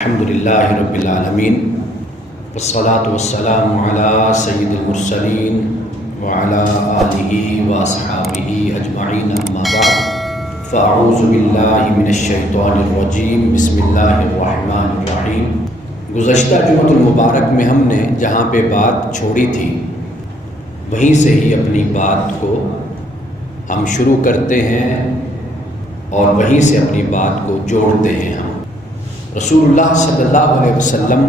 الحمدللہ رب العالمین والصلاة والسلام علی سید المرسلین وعلی آلہ واصحابہ اجمعین اما بعد فاعوذ باللہ من الشیطان الرجیم بسم اللہ الرحمن الرحیم۔ گزشتہ جمعۃ المبارک میں ہم نے جہاں پہ بات چھوڑی تھی وہیں سے ہی اپنی بات کو ہم شروع کرتے ہیں اور وہیں سے اپنی بات کو جوڑتے ہیں۔ ہم رسول اللہ صلی اللہ علیہ وسلم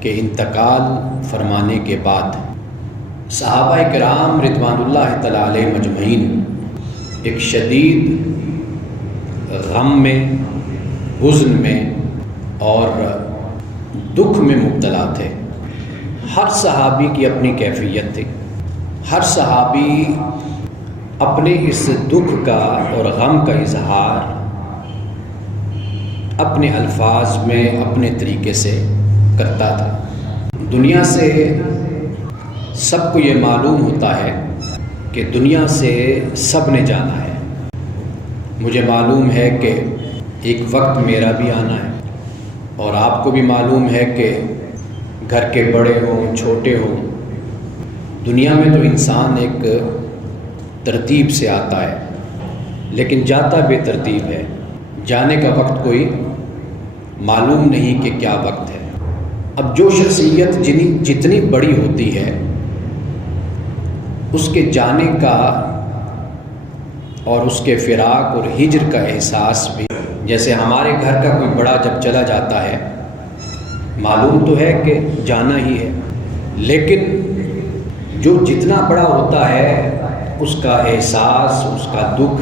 کے انتقال فرمانے کے بعد صحابہ کرام رضوان اللہ تعالی علیہ مجمعین ایک شدید غم میں، حزن میں اور دکھ میں مبتلا تھے۔ ہر صحابی کی اپنی کیفیت تھی، ہر صحابی اپنے اس دکھ کا اور غم کا اظہار اپنے الفاظ میں اپنے طریقے سے کرتا تھا۔ دنیا سے سب کو یہ معلوم ہوتا ہے کہ دنیا سے سب نے جانا ہے۔ مجھے معلوم ہے کہ ایک وقت میرا بھی آنا ہے اور آپ کو بھی معلوم ہے کہ گھر کے بڑے ہوں چھوٹے ہوں، دنیا میں تو انسان ایک ترتیب سے آتا ہے لیکن جاتا بے ترتیب ہے۔ جانے کا وقت کوئی معلوم نہیں کہ کیا وقت ہے۔ اب جو شخصیت جتنی بڑی ہوتی ہے اس کے جانے کا اور اس کے فراق اور ہجر کا احساس بھی، جیسے ہمارے گھر کا کوئی بڑا جب چلا جاتا ہے معلوم تو ہے کہ جانا ہی ہے، لیکن جو جتنا بڑا ہوتا ہے اس کا احساس، اس کا دکھ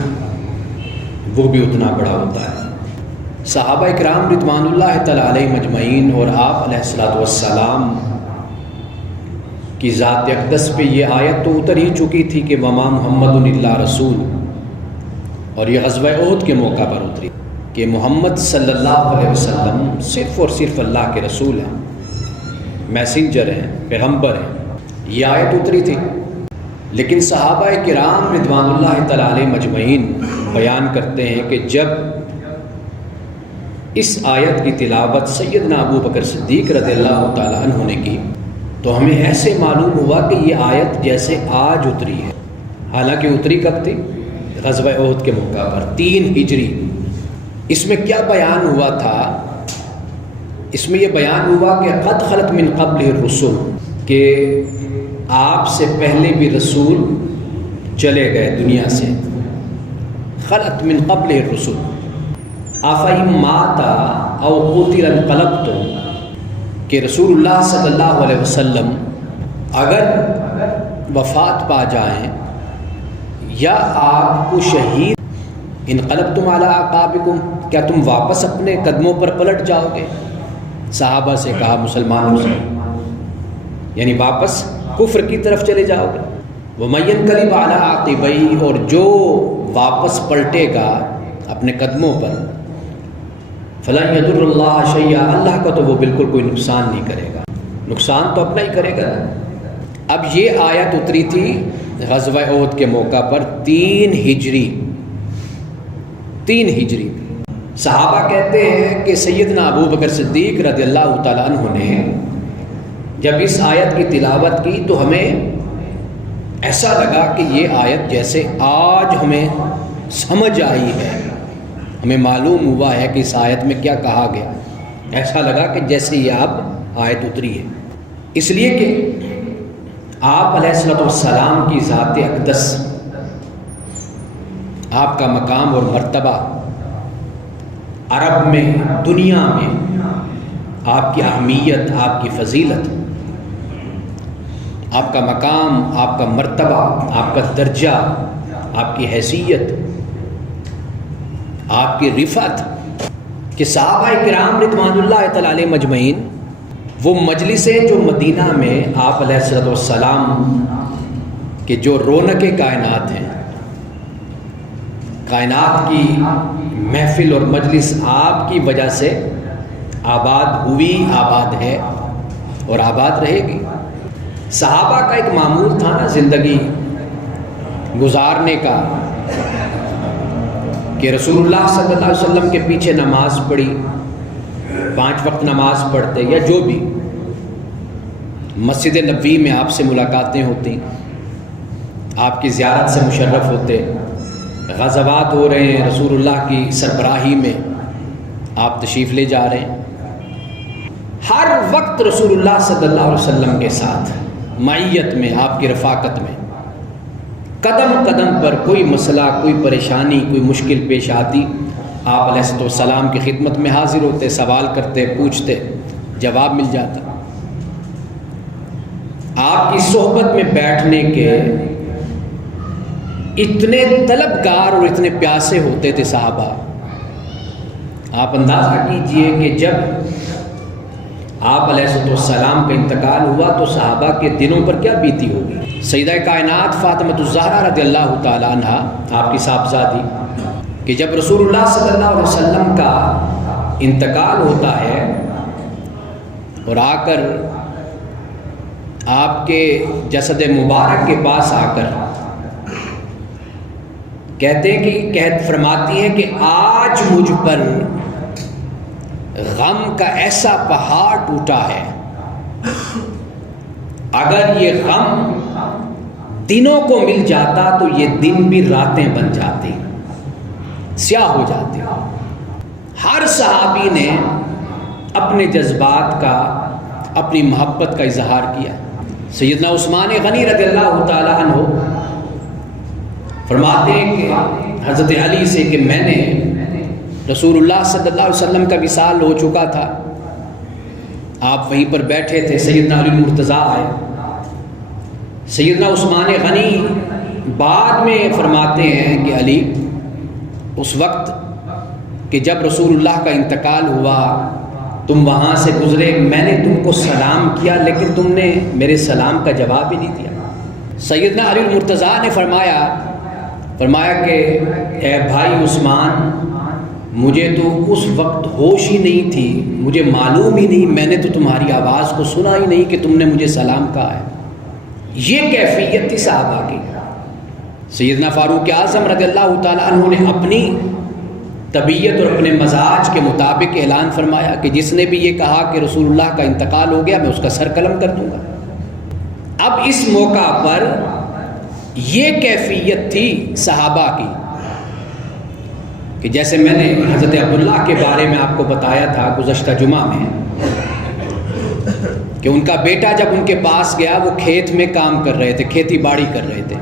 وہ بھی اتنا بڑا ہوتا ہے۔ صحابہ کرام رضوان اللہ تعالی علیہ مجمعین اور آپ علیہ الصلوۃ والسلام کی ذات اقدس پہ یہ آیت تو اتر ہی چکی تھی کہ وما محمد الا رسول، اور یہ غزوہ احد کے موقع پر اتری کہ محمد صلی اللہ علیہ وسلم صرف اور صرف اللہ کے رسول ہیں، میسنجر ہیں، پیغمبر ہیں۔ یہ آیت اتری تھی، لیکن صحابہ کرام رضوان اللہ تعالی علیہ مجمعین بیان کرتے ہیں کہ جب اس آیت کی تلاوت سیدنا ابو بکر صدیق رضی اللہ تعالی عنہ نے کی تو ہمیں ایسے معلوم ہوا کہ یہ آیت جیسے آج اتری ہے، حالانکہ اتری کب تھی؟ غزوہ احد کے موقع پر 3 ہجری۔ اس میں کیا بیان ہوا تھا؟ اس میں یہ بیان ہوا کہ قد خلت من قبل الرسل، کہ آپ سے پہلے بھی رسول چلے گئے دنیا سے۔ خلت من قبل الرسل افإن مات او قتل انقلبتم، کہ رسول اللہ صلی اللہ علیہ وسلم اگر وفات پا جائیں یا آپ کو شہید، انقلبتم علی اعقابکم، کیا تم واپس اپنے قدموں پر پلٹ جاؤ گے؟ صحابہ سے کہا مسلمانوں سے، یعنی واپس کفر کی طرف چلے جاؤ گے۔ وَمَن يَنْقَلِبْ عَلَىٰ عَاقِبَيْهِ، اور جو واپس پلٹے گا اپنے قدموں پر، فَلَن يَضُرَّ اللَّهَ شَيْئًا، اللہ کا تو وہ بالکل کوئی نقصان نہیں کرے گا، نقصان تو اپنا ہی کرے گا۔ اب یہ آیت اتری تھی غزوہ احد کے موقع پر 3 ہجری۔ 3 ہجری صحابہ کہتے ہیں کہ سیدنا ابو بکر صدیق رضی اللہ تعالیٰ عنہ نے جب اس آیت کی تلاوت کی تو ہمیں ایسا لگا کہ یہ آیت جیسے آج ہمیں سمجھ آئی ہے، ہمیں معلوم ہوا ہے کہ اس آیت میں کیا کہا گیا۔ ایسا لگا کہ جیسے یہ اب آیت اتری ہے، اس لیے کہ آپ علیہ الصلوۃ والسلام کی ذات اقدس، آپ کا مقام اور مرتبہ عرب میں، دنیا میں، آپ کی اہمیت، آپ کی فضیلت، آپ کا مقام، آپ کا مرتبہ، آپ کا درجہ، آپ کی حیثیت، آپ کی رفعت، کہ صحابہ کرام رضوان اللہ تعالی علیہ مجمعین وہ مجلسیں جو مدینہ میں آپ علیہ الصلوۃ والسلام کے جو رونق کائنات ہیں، کائنات کی محفل اور مجلس آپ کی وجہ سے آباد ہوئی، آباد ہے اور آباد رہے گی۔ صحابہ کا ایک معمول تھا نا زندگی گزارنے کا، کہ رسول اللہ صلی اللہ علیہ وسلم کے پیچھے نماز پڑھی، 5 وقت نماز پڑھتے یا جو بھی، مسجد نبوی میں آپ سے ملاقاتیں ہوتی، آپ کی زیارت سے مشرف ہوتے، غزوات ہو رہے ہیں، رسول اللہ کی سربراہی میں آپ تشریف لے جا رہے ہیں، ہر وقت رسول اللہ صلی اللہ علیہ وسلم کے ساتھ معیت میں، آپ کی رفاقت میں، قدم قدم پر کوئی مسئلہ، کوئی پریشانی، کوئی مشکل پیش آتی، آپ علیہ السلام کی خدمت میں حاضر ہوتے، سوال کرتے، پوچھتے، جواب مل جاتا۔ آپ کی صحبت میں بیٹھنے کے اتنے طلبگار اور اتنے پیاسے ہوتے تھے صحابہ، آپ اندازہ کیجئے کہ جب آپ علیہ السلام کا انتقال ہوا تو صحابہ کے دلوں پر کیا بیتی ہوگی۔ سیدہ کائنات فاطمہ الزہرا رضی اللہ تعالی عنہا، آپ کی صاحبزادی، کہ جب رسول اللہ صلی اللہ علیہ وسلم کا انتقال ہوتا ہے اور آ کر آپ کے جسد مبارک کے پاس آ کر کہتے ہیں کہ فرماتی ہے کہ آج مجھ پر غم کا ایسا پہاڑ ٹوٹا ہے، اگر یہ غم دنوں کو مل جاتا تو یہ دن بھی راتیں بن جاتی، سیاہ ہو جاتے۔ ہر صحابی نے اپنے جذبات کا، اپنی محبت کا اظہار کیا۔ سیدنا عثمان غنی رضی اللہ تعالی عنہ فرماتے ہیں کہ حضرت علی سے کہ میں نے رسول اللہ صلی اللہ علیہ وسلم کا وصال ہو چکا تھا، آپ وہیں پر بیٹھے تھے، سیدنا علی مرتضیٰ آئے، سیدنا عثمان غنی بعد میں فرماتے ہیں کہ علی، اس وقت کہ جب رسول اللہ کا انتقال ہوا تم وہاں سے گزرے، میں نے تم کو سلام کیا لیکن تم نے میرے سلام کا جواب ہی نہیں دیا۔ سیدنا علی مرتضیٰ نے فرمایا کہ اے بھائی عثمان، مجھے تو اس وقت ہوش ہی نہیں تھی، مجھے معلوم ہی نہیں، میں نے تو تمہاری آواز کو سنا ہی نہیں کہ تم نے مجھے سلام کہا ہے۔ یہ کیفیت تھی صحابہ کی۔ سیدنا فاروق اعظم رضی اللہ تعالیٰ عنہ نے اپنی طبیعت اور اپنے مزاج کے مطابق اعلان فرمایا کہ جس نے بھی یہ کہا کہ رسول اللہ کا انتقال ہو گیا میں اس کا سر قلم کر دوں گا۔ اب اس موقع پر یہ کیفیت تھی صحابہ کی کہ جیسے میں نے حضرت عبداللہ کے بارے میں آپ کو بتایا تھا گزشتہ جمعہ میں کہ ان کا بیٹا جب ان کے پاس گیا، وہ کھیت میں کام کر رہے تھے، کھیتی باڑی کر رہے تھے،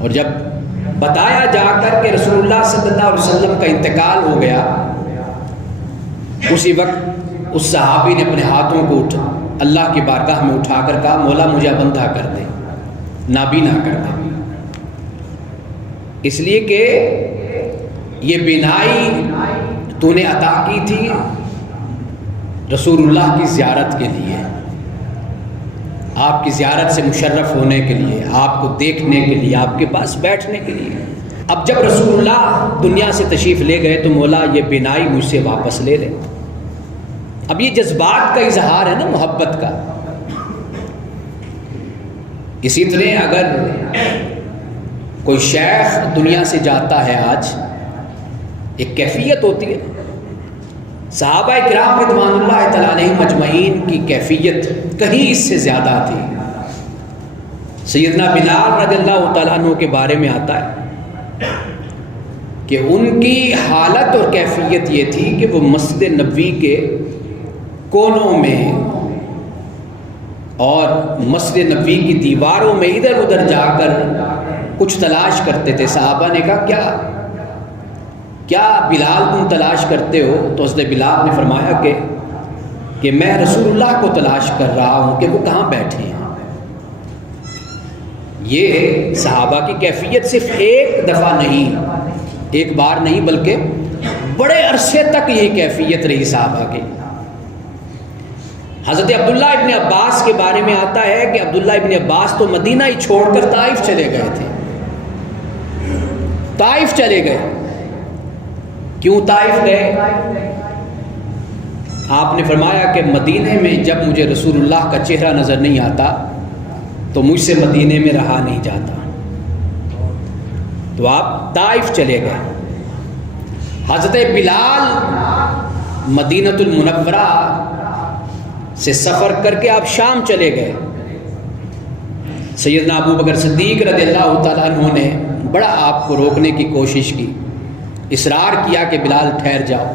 اور جب بتایا جا کر کہ رسول اللہ صلی اللہ علیہ وسلم کا انتقال ہو گیا، اسی وقت اس صحابی نے اپنے ہاتھوں کو اللہ کی بارگاہ میں اٹھا کر کہا، مولا مجھے اب اندھا کر دے، نابینا کر دے، اس لیے کہ یہ بینائی تو نے عطا کی تھی رسول اللہ کی زیارت کے لیے، آپ کی زیارت سے مشرف ہونے کے لیے، آپ کو دیکھنے کے لیے، آپ کے پاس بیٹھنے کے لیے۔ اب جب رسول اللہ دنیا سے تشریف لے گئے تو مولا یہ بینائی مجھ سے واپس لے لے۔ اب یہ جذبات کا اظہار ہے نا، محبت کا۔ اسی طرح اگر کوئی شیخ دنیا سے جاتا ہے آج، ایک کیفیت ہوتی ہے، صحابہ کرام رضوان اللہ تعالیٰ علیہم اجمعین کی کیفیت کہیں اس سے زیادہ تھی۔ سیدنا بلال رضی اللہ تعالیٰ عنہ کے بارے میں آتا ہے کہ ان کی حالت اور کیفیت یہ تھی کہ وہ مسجد نبوی کے کونوں میں اور مسجد نبوی کی دیواروں میں ادھر ادھر جا کر کچھ تلاش کرتے تھے۔ صحابہ نے کہا کیا بلال تم تلاش کرتے ہو؟ تو حضرت بلال نے فرمایا کہ میں رسول اللہ کو تلاش کر رہا ہوں کہ وہ کہاں بیٹھے ہیں۔ یہ صحابہ کی کیفیت صرف ایک دفعہ نہیں، ایک بار نہیں، بلکہ بڑے عرصے تک یہ کیفیت رہی صحابہ کی۔ حضرت عبداللہ ابن عباس کے بارے میں آتا ہے کہ عبداللہ ابن عباس تو مدینہ ہی چھوڑ کر طائف چلے گئے تھے، طائف چلے گئے۔ کیوں طائف گئے؟ آپ نے فرمایا کہ مدینے میں جب مجھے رسول اللہ کا چہرہ نظر نہیں آتا تو مجھ سے مدینے میں رہا نہیں جاتا، تو آپ طائف چلے گئے۔ حضرت بلال مدینۃ المنورہ سے سفر کر کے آپ شام چلے گئے. سیدنا ابو بکر صدیق رضی اللہ تعالیٰ عنہ نے بڑا آپ کو روکنے کی کوشش کی، اصرار کیا کہ بلال ٹھہر جاؤ.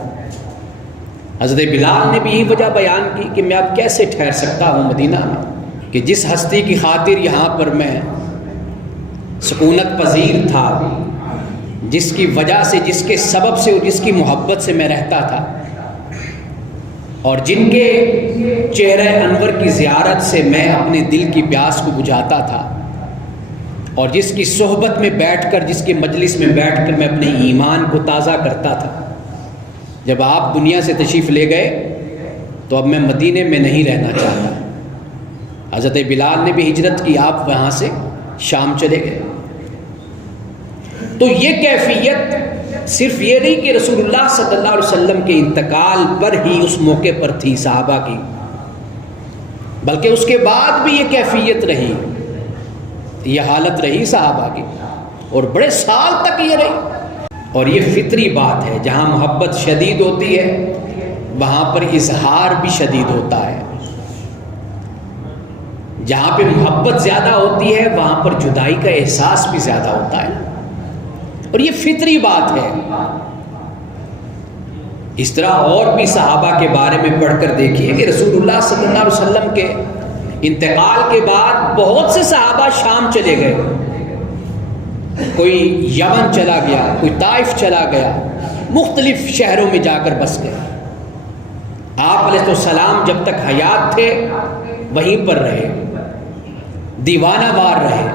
حضرت بلال نے بھی یہی وجہ بیان کی کہ میں اب کیسے ٹھہر سکتا ہوں مدینہ میں، کہ جس ہستی کی خاطر یہاں پر میں سکونت پذیر تھا، جس کی وجہ سے، جس کے سبب سے اور جس کی محبت سے میں رہتا تھا، اور جن کے چہرہ انور کی زیارت سے میں اپنے دل کی پیاس کو بجھاتا تھا، اور جس کی صحبت میں بیٹھ کر، جس کے مجلس میں بیٹھ کر میں اپنے ایمان کو تازہ کرتا تھا، جب آپ دنیا سے تشریف لے گئے تو اب میں مدینے میں نہیں رہنا چاہتا. حضرت بلال نے بھی ہجرت کی، آپ وہاں سے شام چلے گئے. تو یہ کیفیت صرف یہ نہیں کہ رسول اللہ صلی اللہ علیہ وسلم کے انتقال پر ہی اس موقع پر تھی صحابہ کی، بلکہ اس کے بعد بھی یہ کیفیت رہی، یہ حالت رہی صحابہ کی، اور بڑے سال تک یہ رہی. اور یہ فطری بات ہے، جہاں محبت شدید ہوتی ہے وہاں پر اظہار بھی شدید ہوتا ہے. جہاں پہ محبت زیادہ ہوتی ہے وہاں پر جدائی کا احساس بھی زیادہ ہوتا ہے، اور یہ فطری بات ہے. اس طرح اور بھی صحابہ کے بارے میں پڑھ کر دیکھیے کہ رسول اللہ صلی اللہ علیہ وسلم کے انتقال کے بعد بہت سے صحابہ شام چلے گئے. کوئی یمن چلا گیا، کوئی طائف چلا گیا، مختلف شہروں میں جا کر بس گئے. آپ علیہ السلام جب تک حیات تھے وہیں پر رہے، دیوانہ وار رہے،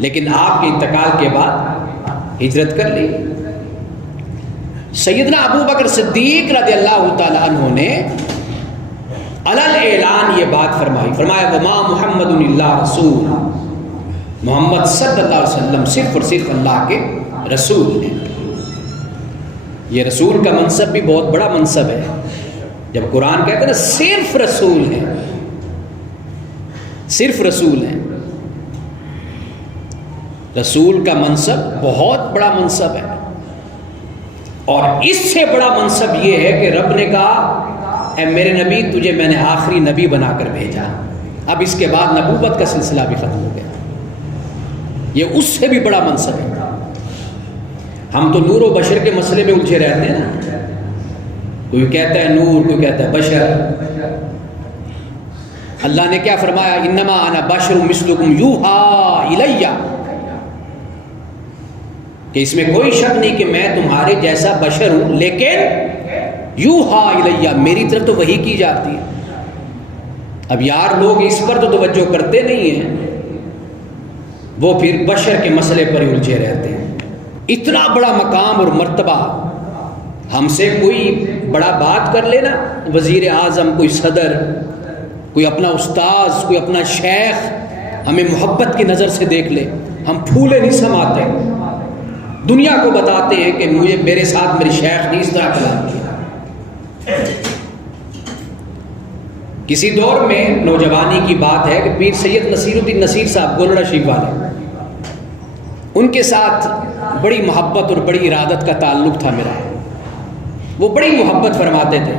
لیکن آپ کے انتقال کے بعد ہجرت کر لی. سیدنا ابو بکر صدیق رضی اللہ تعالی عنہ نے علل اعلان یہ بات فرمائی، فرمایا وما محمد الا رسول، محمد صلی اللہ علیہ وسلم صرف اور صرف اللہ کے رسول ہیں. یہ رسول کا منصب بھی بہت بڑا منصب ہے. جب قرآن کہتے ہیں نا صرف رسول ہیں، صرف رسول ہیں، رسول کا منصب بہت بڑا منصب ہے. اور اس سے بڑا منصب یہ ہے کہ رب نے کہا اے میرے نبی تجھے میں نے آخری نبی بنا کر بھیجا. اب اس کے بعد نبوت کا سلسلہ بھی ختم ہو گیا. یہ اس سے بھی بڑا منصب ہے. ہم تو نور و بشر کے مسئلے میں الجھے رہتے ہیں نا، کوئی کہتا ہے نور، کوئی کہتا ہے بشر. اللہ نے کیا فرمایا؟ انما انا بشر مثلکم یوحی الی، کہ اس میں کوئی شک نہیں کہ میں تمہارے جیسا بشر ہوں، لیکن یوحی الی، میری طرف تو وحی کی جاتی ہے. اب یار لوگ اس پر تو توجہ کرتے نہیں ہیں، وہ پھر بشر کے مسئلے پر ہی الجھے رہتے ہیں. اتنا بڑا مقام اور مرتبہ، ہم سے کوئی بڑا بات کر لینا، وزیر اعظم، کوئی صدر، کوئی اپنا استاذ، کوئی اپنا شیخ ہمیں محبت کی نظر سے دیکھ لے، ہم پھولے نہیں سماتے، دنیا کو بتاتے ہیں کہ مجھے میرے ساتھ میرے شیخ نے اس طرح کلام کیا. کسی دور میں نوجوانی کی بات ہے کہ پیر سید نصیر الدین نصیر صاحب گولڑا شریف والے، ان کے ساتھ بڑی محبت اور بڑی ارادت کا تعلق تھا میرا. وہ بڑی محبت فرماتے تھے،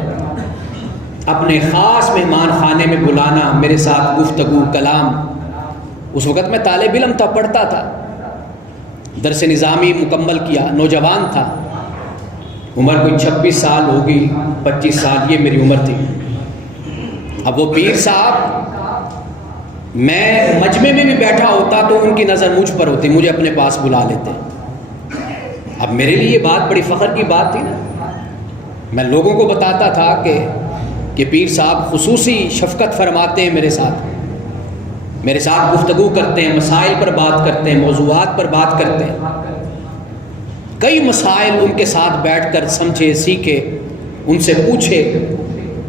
اپنے خاص مہمان خانے میں بلانا، میرے ساتھ گفتگو کلام. اس وقت میں طالب علم تھا، پڑھتا تھا، درس نظامی مکمل کیا، نوجوان تھا، عمر کوئی 26 سال ہوگی، 25 سال یہ میری عمر تھی. اب وہ پیر صاحب، میں مجمع میں بھی بیٹھا ہوتا تو ان کی نظر مجھ پر ہوتی، مجھے اپنے پاس بلا لیتے. اب میرے لیے یہ بات بڑی فخر کی بات تھی نا. میں لوگوں کو بتاتا تھا کہ پیر صاحب خصوصی شفقت فرماتے ہیں میرے ساتھ گفتگو کرتے ہیں، مسائل پر بات کرتے ہیں، موضوعات پر بات کرتے ہیں. کئی مسائل ان کے ساتھ بیٹھ کر سمجھے، سیکھے، ان سے پوچھے.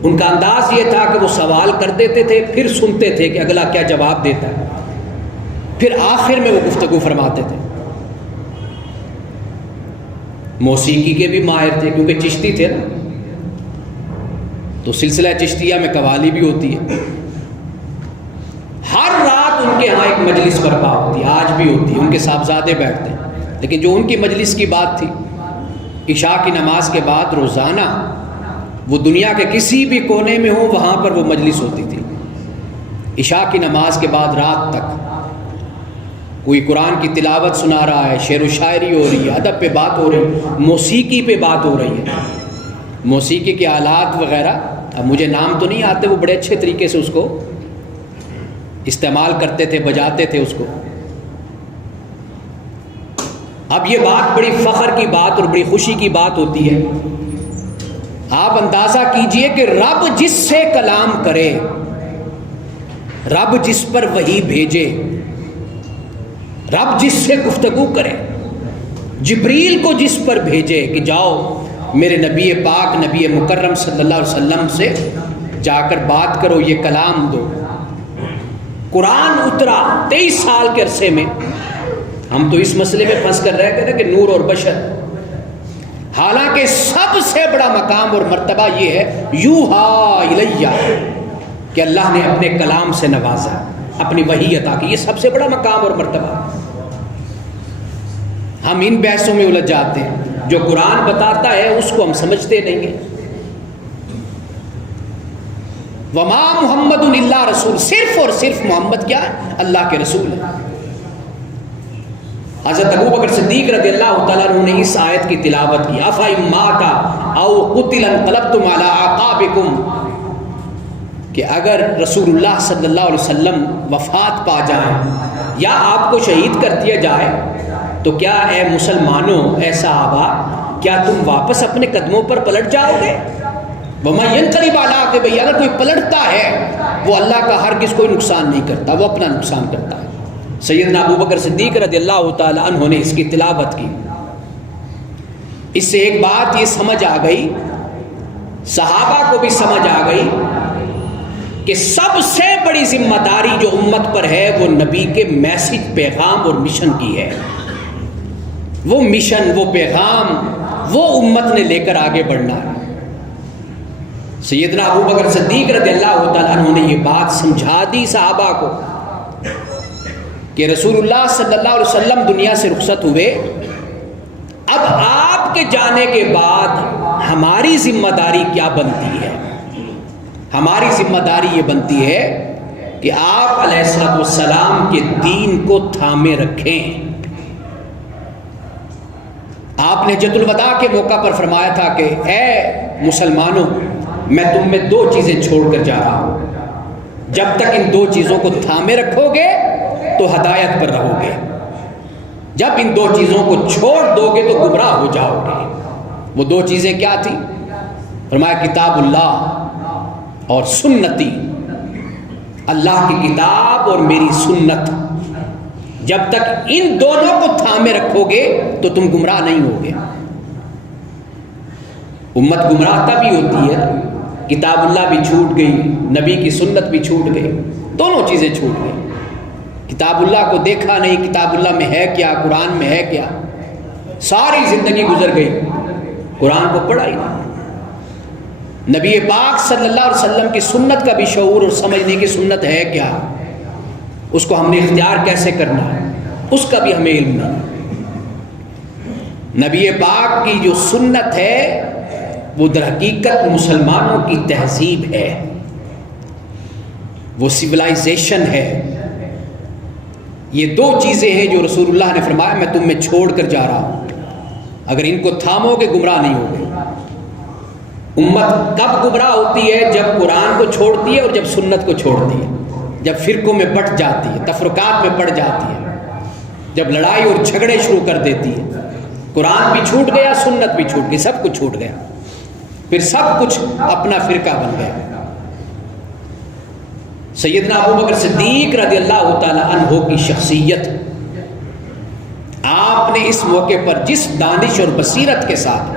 ان کا انداز یہ تھا کہ وہ سوال کر دیتے تھے، پھر سنتے تھے کہ اگلا کیا جواب دیتا ہے، پھر آخر میں وہ گفتگو فرماتے تھے. موسیقی کے بھی ماہر تھے کیونکہ چشتی تھے نا، تو سلسلہ چشتیہ میں قوالی بھی ہوتی ہے. ہر رات ان کے ہاں ایک مجلس برپا ہوتی ہے، آج بھی ہوتی ہے، ان کے صاحبزادے بیٹھتے ہیں. لیکن جو ان کی مجلس کی بات تھی، عشاء کی نماز کے بعد روزانہ وہ دنیا کے کسی بھی کونے میں ہو وہاں پر وہ مجلس ہوتی تھی. عشاء کی نماز کے بعد رات تک کوئی قرآن کی تلاوت سنا رہا ہے، شعر و شاعری ہو رہی ہے، ادب پہ بات ہو رہی ہے، موسیقی پہ بات ہو رہی ہے. موسیقی کے آلات وغیرہ اب مجھے نام تو نہیں آتے، وہ بڑے اچھے طریقے سے اس کو استعمال کرتے تھے، بجاتے تھے اس کو. اب یہ بات بڑی فخر کی بات اور بڑی خوشی کی بات ہوتی ہے. آپ اندازہ کیجئے کہ رب جس سے کلام کرے، رب جس پر وحی بھیجے، رب جس سے گفتگو کرے، جبریل کو جس پر بھیجے کہ جاؤ میرے نبی پاک نبی مکرم صلی اللہ علیہ وسلم سے جا کر بات کرو، یہ کلام دو. قرآن اترا 23 سال کے عرصے میں. ہم تو اس مسئلے میں پھنس کر رہ گئے تھے کہ نور اور بشر، حالانکہ سب سے بڑا مقام اور مرتبہ یہ ہے یوحا الیہ، کہ اللہ نے اپنے کلام سے نوازا، اپنی وحی عطا کی. یہ سب سے بڑا مقام اور مرتبہ. ہم ان بحثوں میں الجھ جاتے ہیں. جو قرآن بتاتا ہے اس کو ہم سمجھتے نہیں ہیں. وما محمد الا رسول، صرف اور صرف محمد کیا ہے؟ اللہ کے رسول ہے. حضرت ابو بکر صدیق رضی اللہ تعالیٰ عنہ نے اس آیت کی تلاوت کی. افإن مات او قتل انقلبتم علی اعقابکم، کہ اگر رسول اللہ صلی اللہ علیہ وسلم وفات پا جائیں یا آپ کو شہید کر دیا جائے تو کیا اے مسلمانوں، اے صحابہ، کیا تم واپس اپنے قدموں پر پلٹ جاؤ گے؟ وَمَن يَنْقَلِبْ عَلَىٰ عَقِبَيْهِ، اگر کوئی پلٹتا ہے وہ اللہ کا ہرگز کوئی نقصان نہیں کرتا، وہ اپنا نقصان کرتا ہے. سیدنا ابو بکر صدیق رضی اللہ تعالی عنہ نے اس کی تلاوت کی. اس سے ایک بات یہ سمجھ آ گئی، صحابہ کو بھی سمجھ آ گئی کہ سب سے بڑی ذمہ داری جو امت پر ہے وہ نبی کے میسج، پیغام اور مشن کی ہے. وہ مشن، وہ پیغام، وہ امت نے لے کر آگے بڑھنا ہے. سیدنا ابو بکر صدیق رضی اللہ تعالیٰ عنہ نے یہ بات سمجھا دی صحابہ کو کہ رسول اللہ صلی اللہ علیہ وسلم دنیا سے رخصت ہوئے، اب آپ کے جانے کے بعد ہماری ذمہ داری کیا بنتی ہے؟ ہماری ذمہ داری یہ بنتی ہے کہ آپ علیہ السلام کے دین کو تھامے رکھیں. آپ نے حجۃ الوداع کے موقع پر فرمایا تھا کہ اے مسلمانوں، میں تم میں 2 چیزیں چھوڑ کر جا رہا ہوں، جب تک ان 2 چیزوں کو تھامے رکھو گے تو ہدایت پر رہو گے، جب ان 2 چیزوں کو چھوڑ دو گے تو گمراہ ہو جاؤ گے. وہ 2 چیزیں کیا تھیں؟ فرمایا کتاب اللہ اور سنتی، اللہ کی کتاب اور میری سنت. جب تک ان دونوں کو تھامے رکھو گے تو تم گمراہ نہیں ہوگے. امت گمراہ تبھی ہوتی ہے، کتاب اللہ بھی چھوٹ گئی، نبی کی سنت بھی چھوٹ گئی، دونوں چیزیں چھوٹ گئی. کتاب اللہ کو دیکھا نہیں، کتاب اللہ میں ہے کیا، قرآن میں ہے کیا. ساری زندگی گزر گئی، قرآن کو پڑھا ہی نہیں. نبی پاک صلی اللہ علیہ وسلم کی سنت کا بھی شعور اور سمجھنے کی سنت ہے کیا، اس کو ہم نے اختیار کیسے کرنا ہے، اس کا بھی ہمیں علم نہیں. نبی پاک کی جو سنت ہے وہ در حقیقت مسلمانوں کی تہذیب ہے، وہ سویلائزیشن ہے. یہ 2 چیزیں ہیں جو رسول اللہ نے فرمایا میں تم میں چھوڑ کر جا رہا ہوں، اگر ان کو تھامو گے گمراہ نہیں ہوگے. امت کب گمراہ ہوتی ہے؟ جب قرآن کو چھوڑتی ہے اور جب سنت کو چھوڑتی ہے، جب فرقوں میں بٹ جاتی ہے، تفرقات میں پڑ جاتی ہے، جب لڑائی اور جھگڑے شروع کر دیتی ہے. قرآن بھی چھوٹ گیا، سنت بھی چھوٹ گئی، سب کچھ چھوٹ گیا، پھر سب کچھ اپنا فرقہ بن گیا. سیدنا ابو بکر صدیق رضی اللہ تعالی عنہ کی شخصیت، آپ نے اس موقع پر جس دانش اور بصیرت کے ساتھ،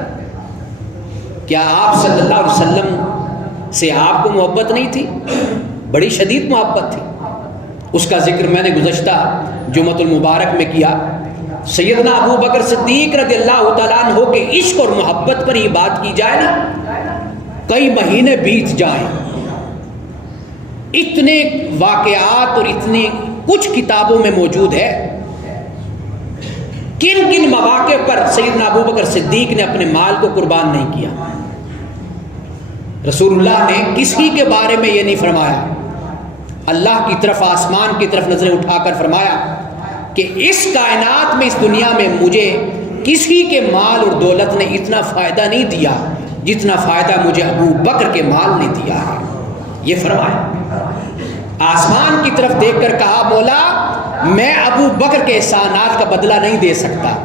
کیا آپ صلی اللہ علیہ وسلم سے آپ کو محبت نہیں تھی؟ بڑی شدید محبت تھی. اس کا ذکر میں نے گزشتہ جمعۃ المبارک میں کیا. سیدنا ابو بکر صدیق رضی اللہ تعالیٰ عنہ کے عشق اور محبت پر ہی بات کی جائے نا، کئی مہینے بیت جائیں، اتنے واقعات اور اتنے کچھ کتابوں میں موجود ہے کن کن مواقع پر سیدنا ابو بکر صدیق نے اپنے مال کو قربان نہیں کیا. رسول اللہ نے کسی کے بارے میں یہ نہیں فرمایا، اللہ کی طرف، آسمان کی طرف نظریں اٹھا کر فرمایا کہ اس کائنات میں، اس دنیا میں مجھے کسی کے مال اور دولت نے اتنا فائدہ نہیں دیا جتنا فائدہ مجھے ابو بکر کے مال نے دیا ہے، یہ فرمایا۔ آسمان کی طرف دیکھ کر کہا، مولا میں ابو بکر کے احسانات کا بدلہ نہیں دے سکتا،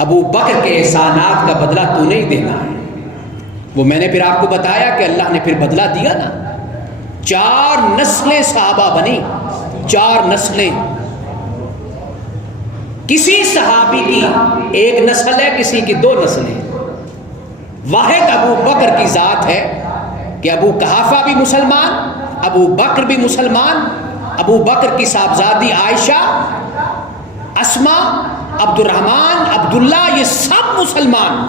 ابو بکر کے احسانات کا بدلہ تو نہیں دینا ہے۔ وہ میں نے پھر آپ کو بتایا کہ اللہ نے پھر بدلہ دیا نا، 4 نسلیں صحابہ بنی، 4 نسلیں، کسی صحابی کی 1 نسل ہے، کسی کی 2 نسلیں، واحد ابو بکر کی ذات ہے کہ ابو قحافہ بھی مسلمان، ابو بکر بھی مسلمان، ابو بکر کی صاحبزادی عائشہ، اسما، عبد الرحمن، عبداللہ، یہ سب مسلمان،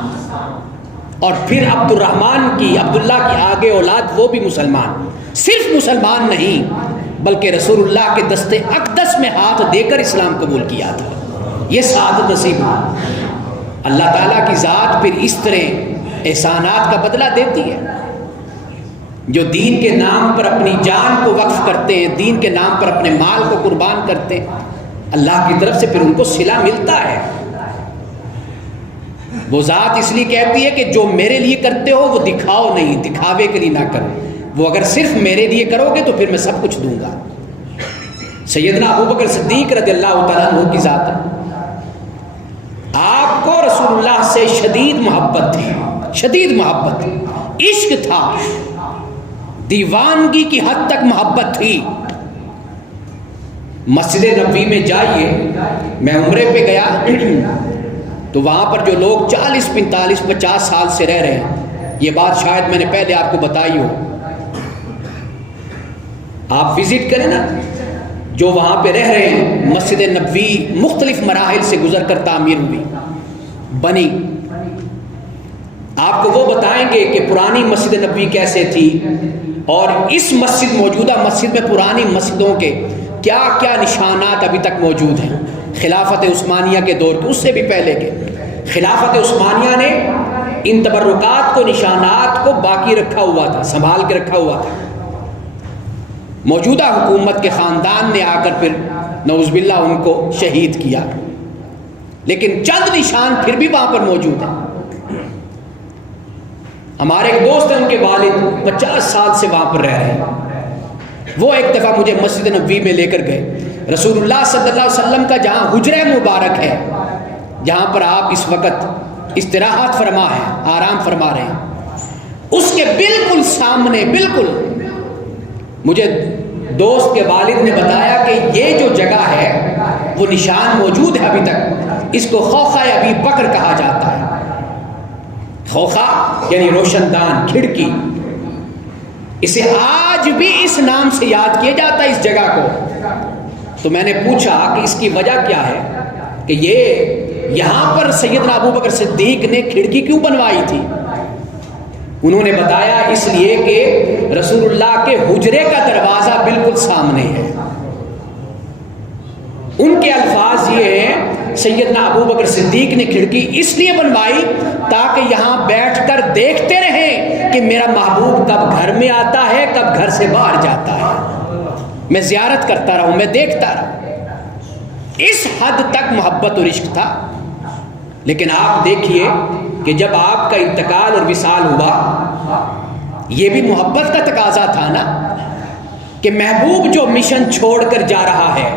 اور پھر عبد الرحمن کی، عبداللہ کی آگے اولاد وہ بھی مسلمان، صرف مسلمان نہیں بلکہ رسول اللہ کے دست اقدس میں ہاتھ دے کر اسلام قبول کیا تھا۔ یہ سعادت نصیب ہوئی۔ اللہ تعالیٰ کی ذات پھر اس طرح احسانات کا بدلہ دیتی ہے۔ جو دین کے نام پر اپنی جان کو وقف کرتے ہیں، دین کے نام پر اپنے مال کو قربان کرتے ہیں، اللہ کی طرف سے پھر ان کو صلہ ملتا ہے۔ وہ ذات اس لیے کہتی ہے کہ جو میرے لیے کرتے ہو وہ دکھاؤ نہیں، دکھاوے کے لیے نہ کرو، وہ اگر صرف میرے لیے کرو گے تو پھر میں سب کچھ دوں گا۔ سیدنا ابو بکر صدیق رضی اللہ تعالیٰ عنہ کی ذات ہے، آپ کو رسول اللہ سے شدید محبت تھی، شدید محبت، عشق تھا، دیوانگی کی حد تک محبت تھی۔ مسجد نبوی میں جائیے، میں عمرے پہ گیا تو وہاں پر جو لوگ 40 45 50 سال سے رہ رہے ہیں، یہ بات شاید میں نے پہلے آپ کو بتائی ہو، آپ وزٹ کریں نا، جو وہاں پہ رہ رہے ہیں، مسجد نبوی مختلف مراحل سے گزر کر تعمیر ہوئی، بنی، آپ کو وہ بتائیں گے کہ پرانی مسجد نبوی کیسے تھی، اور اس مسجد، موجودہ مسجد میں پرانی مسجدوں کے کیا کیا نشانات ابھی تک موجود ہیں، خلافت عثمانیہ کے دور کے، اس سے بھی پہلے کے۔ خلافت عثمانیہ نے ان تبرکات کو، نشانات کو باقی رکھا ہوا تھا، سنبھال کے رکھا ہوا تھا۔ موجودہ حکومت کے خاندان نے آ کر پھر نعوذ باللہ ان کو شہید کیا، لیکن چند نشان پھر بھی وہاں پر موجود ہیں۔ ہمارے ایک دوست ہیں، ان کے والد 50 سال سے وہاں پر رہ رہے ہیں۔ وہ ایک دفعہ مجھے مسجد نبوی میں لے کر گئے، رسول اللہ صلی اللہ علیہ وسلم کا جہاں حجرہ مبارک ہے، جہاں پر آپ اس وقت استراحت فرما ہے، آرام فرما رہے ہیں، اس کے بالکل سامنے، بالکل مجھے دوست کے والد نے بتایا کہ یہ جو جگہ ہے وہ نشان موجود ہے ابھی تک، اس کو خوخہ ابی بکر کہا جاتا ہے۔ خوخہ یعنی روشن دان، کھڑکی، اسے آج بھی اس نام سے یاد کیا جاتا ہے اس جگہ کو۔ تو میں نے پوچھا کہ اس کی وجہ کیا ہے، کہ یہ یہاں پر سیدنا ابو بکر صدیق نے کھڑکی کیوں بنوائی تھی؟ انہوں نے بتایا اس لیے کہ رسول اللہ کے حجرے کا دروازہ بالکل سامنے ہے۔ ان کے الفاظ یہ ہیں، سیدنا ابو بکر صدیق نے کھڑکی اس لیے بنوائی تاکہ یہاں بیٹھ کر دیکھتے رہیں کہ میرا محبوب کب گھر میں آتا ہے، کب گھر سے باہر جاتا ہے، میں زیارت کرتا رہوں، میں دیکھتا رہوں۔ اس حد تک محبت اور عشق تھا۔ لیکن آپ دیکھیے کہ جب آپ کا انتقال اور وصال ہوا، یہ بھی محبت کا تقاضا تھا نا، کہ محبوب جو مشن چھوڑ کر جا رہا ہے،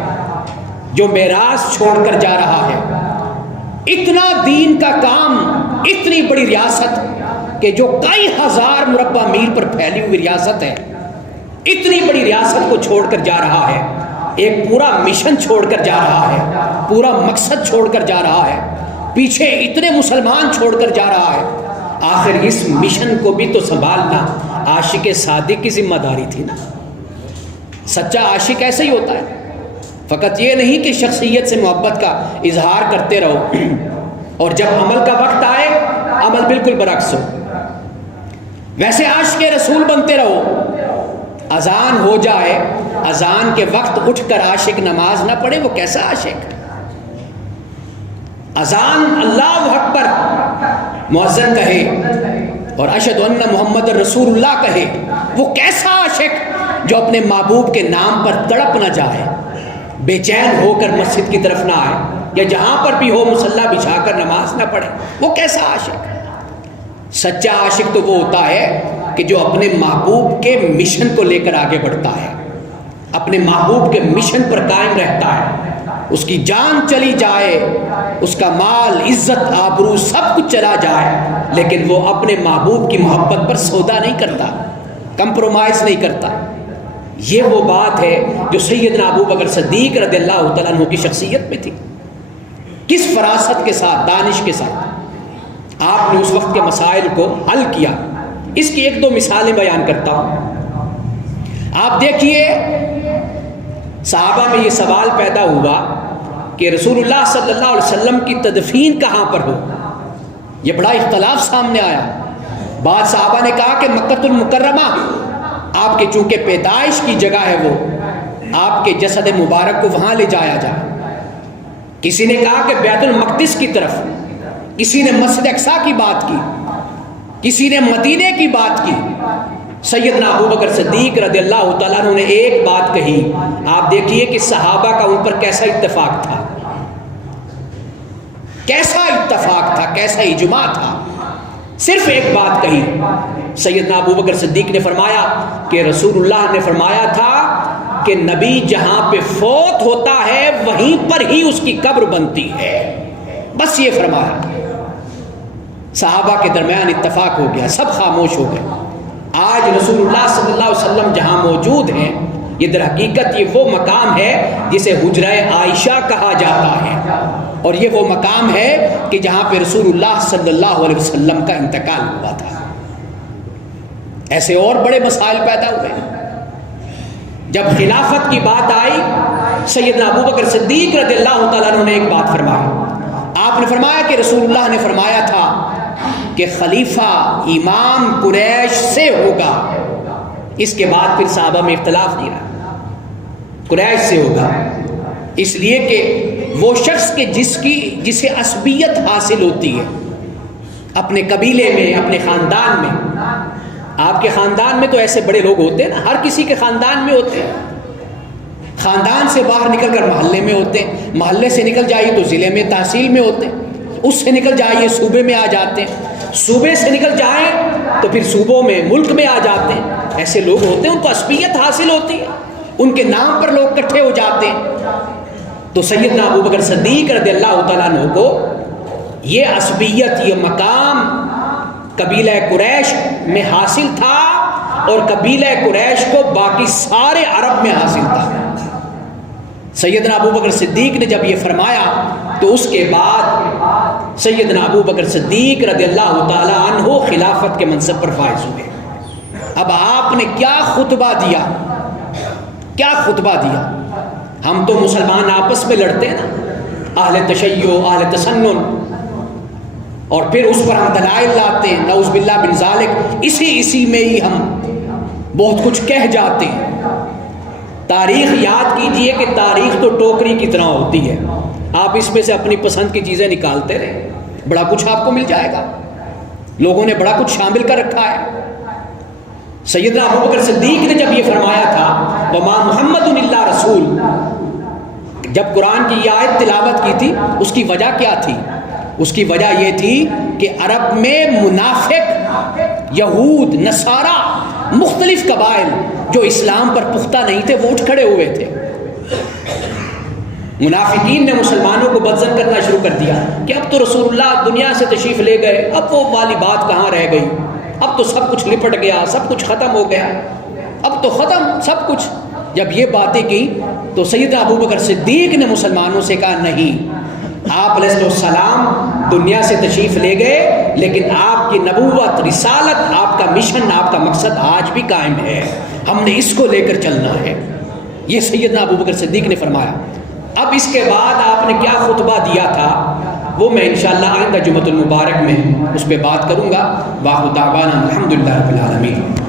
جو میراث چھوڑ کر جا رہا ہے، اتنا دین کا کام، اتنی بڑی ریاست کہ جو کئی ہزار مربع میل پر پھیلی ہوئی ریاست ہے، اتنی بڑی ریاست کو چھوڑ کر جا رہا ہے، ایک پورا مشن چھوڑ کر جا رہا ہے، پورا مقصد چھوڑ کر جا رہا ہے، پیچھے اتنے مسلمان چھوڑ کر جا رہا ہے۔ آخر اس مشن کو بھی تو سنبھالنا عاشق صادق کی ذمہ داری تھی نا۔ سچا عاشق ایسا ہی ہوتا ہے، فقط یہ نہیں کہ شخصیت سے محبت کا اظہار کرتے رہو اور جب عمل کا وقت آئے عمل بالکل برعکس ہو۔ ویسے عاشق رسول بنتے رہو، اذان ہو جائے، اذان کے وقت اٹھ کر عاشق نماز نہ پڑھے، وہ کیسا عاشق؟ اذان اللہ اکبر، مؤذن کہے اور اشہد ان محمد رسول اللہ کہے، وہ کیسا عاشق جو اپنے محبوب کے نام پر تڑپ نہ جائے، بے چین ہو کر مسجد کی طرف نہ آئے، یا جہاں پر بھی ہو مصلی بچھا کر نماز نہ پڑھے، وہ کیسا عاشق؟ سچا عاشق تو وہ ہوتا ہے کہ جو اپنے محبوب کے مشن کو لے کر آگے بڑھتا ہے، اپنے محبوب کے مشن پر قائم رہتا ہے، اس کی جان چلی جائے، اس کا مال، عزت، آبرو سب کچھ چلا جائے، لیکن وہ اپنے محبوب کی محبت پر سودا نہیں کرتا، کمپرومائز نہیں کرتا۔ یہ وہ بات ہے جو سیدنا ابو بکر صدیق رضی اللہ تعالیٰ عنہ کی شخصیت میں تھی۔ کس فراست کے ساتھ، دانش کے ساتھ آپ نے اس وقت کے مسائل کو حل کیا۔ اس کی ایک دو مثالیں بیان کرتا ہوں۔ آپ دیکھیے صحابہ میں یہ سوال پیدا ہوا کہ رسول اللہ صلی اللہ علیہ وسلم کی تدفین کہاں پر ہو، یہ بڑا اختلاف سامنے آیا۔ بعض صحابہ نے کہا کہ مکۃ المکرمہ، آپ کے چونکہ پیدائش کی جگہ ہے، وہ آپ کے جسد مبارک کو وہاں لے جایا جائے۔ کسی نے کہا کہ بیت المقدس کی طرف، کسی نے مسجد اقصیٰ کی بات کی، کسی نے مدینے کی بات کی۔ سیدنا ابو بکر صدیق رضی اللہ تعالیٰ عنہ نے ایک بات کہی۔ آپ دیکھیے کہ صحابہ کا ان پر کیسا اتفاق تھا، کیسا اتفاق تھا، کیسا اجماع تھا۔ صرف ایک بات کہی، سیدنا ابو بکر صدیق نے فرمایا کہ رسول اللہ نے فرمایا تھا کہ نبی جہاں پہ فوت ہوتا ہے وہیں پر ہی اس کی قبر بنتی ہے، بس یہ فرمایا۔ صحابہ کے درمیان اتفاق ہو گیا، سب خاموش ہو گئے۔ آج رسول اللہ صلی اللہ علیہ وسلم جہاں موجود ہیں، یہ در حقیقت یہ وہ مقام ہے جسے حجرہ عائشہ کہا جاتا ہے، اور یہ وہ مقام ہے کہ جہاں پہ رسول اللہ صلی اللہ علیہ وسلم کا انتقال ہوا تھا۔ ایسے اور بڑے مسائل پیدا ہوئے۔ جب خلافت کی بات آئی، سیدنا ابو بکر صدیق رضی اللہ تعالیٰ عنہ نے ایک بات فرمائی۔ آپ نے فرمایا کہ رسول اللہ نے فرمایا تھا کہ خلیفہ امام قریش سے ہوگا۔ اس کے بعد پھر صحابہ میں اختلاف نہیں رہا، قریش سے ہوگا، اس لیے کہ وہ شخص کے جسے عصبیت حاصل ہوتی ہے اپنے قبیلے میں، اپنے خاندان میں۔ آپ کے خاندان میں تو ایسے بڑے لوگ ہوتے ہیں نا، ہر کسی کے خاندان میں ہوتے ہیں۔ خاندان سے باہر نکل کر محلے میں ہوتے ہیں، محلے سے نکل جائیے تو ضلع میں، تحصیل میں ہوتے ہیں، اس سے نکل جائیے صوبے میں آ جاتے ہیں، صوبے سے نکل جائیں تو پھر صوبوں میں، ملک میں آ جاتے ہیں۔ ایسے لوگ ہوتے ہیں، ان کو عصبیت حاصل ہوتی ہے، ان کے نام پر لوگ اکٹھے ہو جاتے ہیں۔ تو سیدنا ابو بکر صدیق رضی اللہ تعالیٰ عنہ کو یہ عصبیت، یہ مقام قبیلہ قریش میں حاصل تھا، اور قبیلہ قریش کو باقی سارے عرب میں حاصل تھا۔ سیدنا ابو بکر صدیق نے جب یہ فرمایا تو اس کے بعد سیدنا ابو بکر صدیق رضی اللہ تعالی عنہ خلافت کے منصب پر فائز ہوئے۔ اب آپ نے کیا خطبہ دیا، کیا خطبہ دیا۔ ہم تو مسلمان آپس میں لڑتے ہیں نا، اہل تشیع، اہل تسنن، اور پھر اس پر ہم دلائل لاتے ہیں، نعوذ باللہ من ذالک، اسی میں ہی ہم بہت کچھ کہہ جاتے ہیں۔ تاریخ یاد کیجئے کہ تاریخ تو ٹوکری کی طرح ہوتی ہے، آپ اس میں سے اپنی پسند کی چیزیں نکالتے رہے، بڑا کچھ آپ کو مل جائے گا۔ لوگوں نے بڑا کچھ شامل کر رکھا ہے۔ سیدنا ابو بکر صدیق نے جب یہ فرمایا تھا وما محمد الا رسول، جب قرآن کی یہ آیت تلاوت کی تھی، اس کی وجہ کیا تھی؟ اس کی وجہ یہ تھی کہ عرب میں منافق، یہود، نصارہ، مختلف قبائل جو اسلام پر پختہ نہیں تھے وہ اٹھ کھڑے ہوئے تھے۔ منافقین نے مسلمانوں کو بدظن کرنا شروع کر دیا کہ اب تو رسول اللہ دنیا سے تشریف لے گئے، اب وہ والی بات کہاں رہ گئی، اب تو سب کچھ لپٹ گیا، سب کچھ ختم ہو گیا، اب تو ختم سب کچھ۔ جب یہ باتیں کی تو سیدنا ابو بکر صدیق نے مسلمانوں سے کہا نہیں، آپ علیہ السلام دنیا سے تشریف لے گئے، لیکن آپ کی نبوت، رسالت، آپ کا مشن، آپ کا مقصد آج بھی قائم ہے، ہم نے اس کو لے کر چلنا ہے۔ یہ سیدنا ابو بکر صدیق نے فرمایا۔ اب اس کے بعد آپ نے کیا خطبہ دیا تھا وہ میں انشاءاللہ آئندہ جمعۃ المبارک میں اس پہ بات کروں گا۔ واخر دعوانا الحمدللہ رب العالمین۔